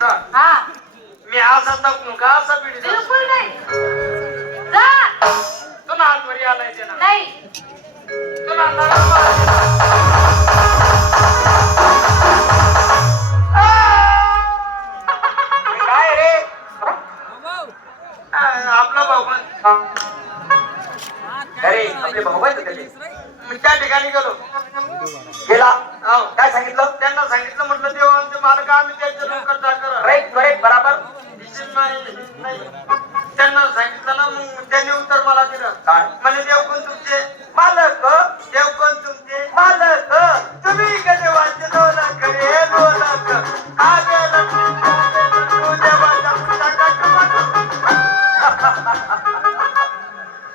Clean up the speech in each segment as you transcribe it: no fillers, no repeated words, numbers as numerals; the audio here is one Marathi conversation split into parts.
हा मी असा दाखवू का असा बिडी बिलकुल नाही. जा. तुला हातवरी आलाय ते ना नाही. तुला काय रे आपला भाऊ अरे आपले भाऊ आहेत का ते? मी त्या ठिकाणी गेलो गेला हो. काय सांगितलं? त्यांना सांगितलं म्हटलं देवांचे मालक आम्ही त्यांचे नोकर चाकर राईट करेक्ट बराबर. नाही त्यांना सांगितलं ना मग त्यांनी उत्तर मला दिलं काय? म्हणजे देव कोण तुमचे मालक देव कोण तुमचे मालक तुम्ही कधी वाचते दोलक रे दोलक आगेल तू देवाचा पुस्तका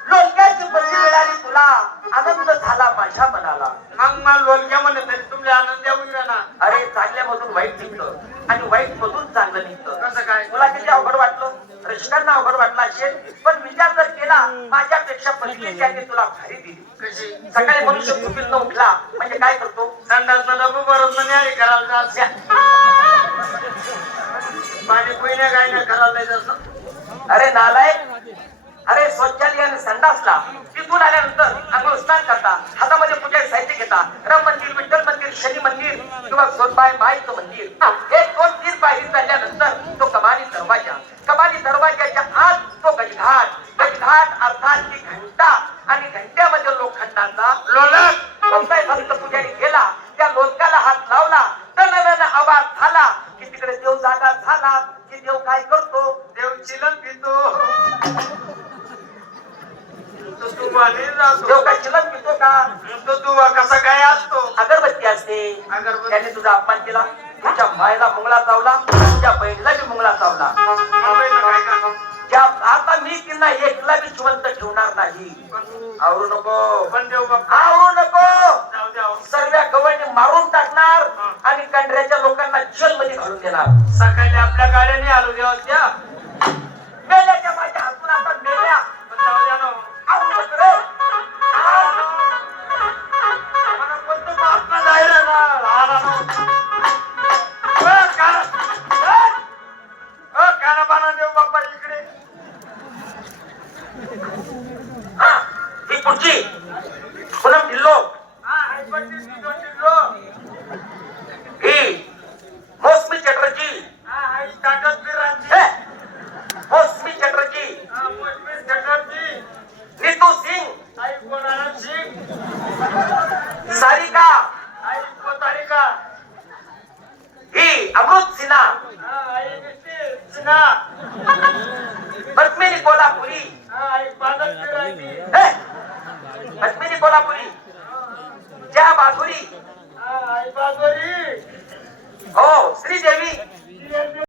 लोणक्याची बळी मिळाली तुला, आनंद झाला माझ्या मनाला. मग मला लोलक्या म्हणत तरी तुमले आनंद येऊन ना. अरे चांगल्यामधून वाईट निघतं आणि वाईट मधून चांगलं निघतं. कसं काय तुला किती अवघड वाटलं, रसिकांना अवघड वाटलं असेल, पण विचार जर केला माझ्यापेक्षा पहिली त्यांनी तुला भारी दिली. कशी सकाळी मनुष्य चुकीत उठला म्हणजे काय करतो? संडासला डबू भरत न्यारी करायला जात पाणी पिण्या काय नाही करायला जायचं. अरे नालायक, अरे शौचालय आणि संडासला तिथून आल्यानंतर अंघोळ स्नान करता, हातामध्ये पूजेचे साहित्य घेता, राम मंदिर, विठ्ठल मंदिर, शनी मंदिर किंवा सोनबाई माईचं मंदिर, हे 2-3 पायरी चालल्यानंतर तो कमानी दरवाजाच्या आत तो गजघाट अर्थात ती घंटा आणि घंट्यामध्ये लोखंडाचा लोलक कोणताही भक्त पुजारी गेला, त्या लोलकाला हात लावला तर आवाज झाला की तिकडे देव जागा झाला की देव काय करतो? देव चिलन पितो तो तू माने जातो देव काय चिलम पितो का? तो तू कसा काय असतो अगरबत्ती असते. अगरबत्ती. त्याने तुझा अपमान केला, तुझ्या मायला मुंगळा चावला, तुझ्या बहिणीला बी मुंगळा चावला. मोबाईल काय का ज्या आता मी तिला एकला बी जिवंत ठेवणार नाही. आवरू नको, पण देव बाप्पा आवरू नको. जाऊ द्या सर्व गवळणी मारून टाकणार आणि कंढऱ्याच्या लोकांना जेल मध्ये घालून देणार. सकाळी आपल्या गाड्याने आलो देवा त्या मेल्याच्या माझ्या हातून आता मेल्या. पण जाऊ द्या ना आवरू नको रे. मला कोणतं महात्मा जायला ना आला ना काना पाना देव बाप्पा इकडे हा, ही पुढची पुनम ढिल्लो, ही मौसमी चटर्जी, हे, मौसमी चटर्जी, नीतू सिंग, सारिका, ही अमृत सिन्हा, पद्मिनी कोल्हापुरी, हे, पद्मिनी कोल्हापुरी, जया माधुरी, हो श्रीदेवी,